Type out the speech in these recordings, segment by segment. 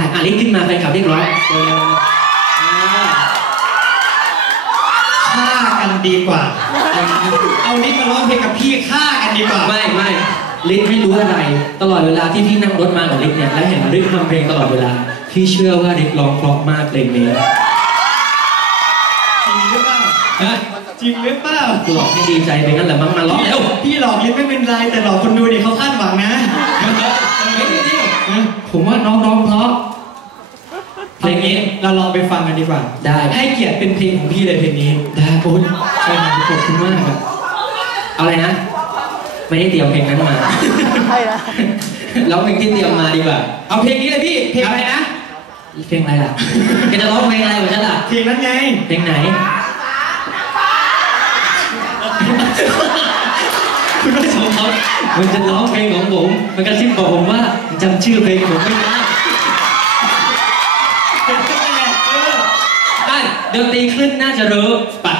ได้อะลิฟต์ขึ้นมาแฟนคลับเรียกร้องเร็วๆอ่าฆ่ากันดีกว่า เอานิดมาร้องเพลงกับพี่ฆ่ากันดีกว่า ไม่ไม่ลิฟต์ไม่รู้อะไร ตลอดเวลาที่พี่นั่งรถมากับลิฟต์เนี่ยแล้วเห็นลิฟต์ทำเพลงตลอดเวลา พี่เชื่อว่าลิฟต์ร้องเพราะมากเพลงนี้จริงหรือเปล่าฮะจริงหรือเปล่าหลอกให้ดีใจไปงั้นแหละมั้งมาร้องเร็ว พี่หลอกลิ้นไม่เป็นไรแต่หลอกคนดูนี่เขาคาดหวังนะผมว่าน้องร้องเพราะ เพลงนี้เราลองไปฟังกันดีกว่าได้ ให้เกียรติเป็นเพลงของพี่เลยเพลงนี้ได้โอ๊ยใช่ครับขอบคุณมากครับเอาอะไรนะ ไม่ได้เตรียมเพลงนั้นมาใช่นะร้องเพลงที่เตรียมมาดีกว่า เอาเพลงนี้เลยพี่เพลงอะไรนะเพลงอะไรล่ะแกจะร้องเพลงอะไรของฉันล่ะเพลงนั้นไงเพลงไหนคุณผู้ชมครับมันจะร้องเพลงของผม มันกระซิบบอกผมว่าจำชื่อเพลงผมไม่ได้ ดนตรีขึ้นน่าจะรู้ปะ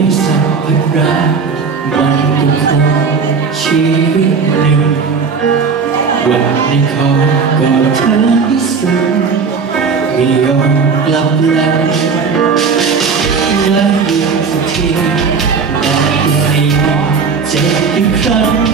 ได้สัมผัสรักมันก็คงชีวิตหนึ่งวันในคอกอดเ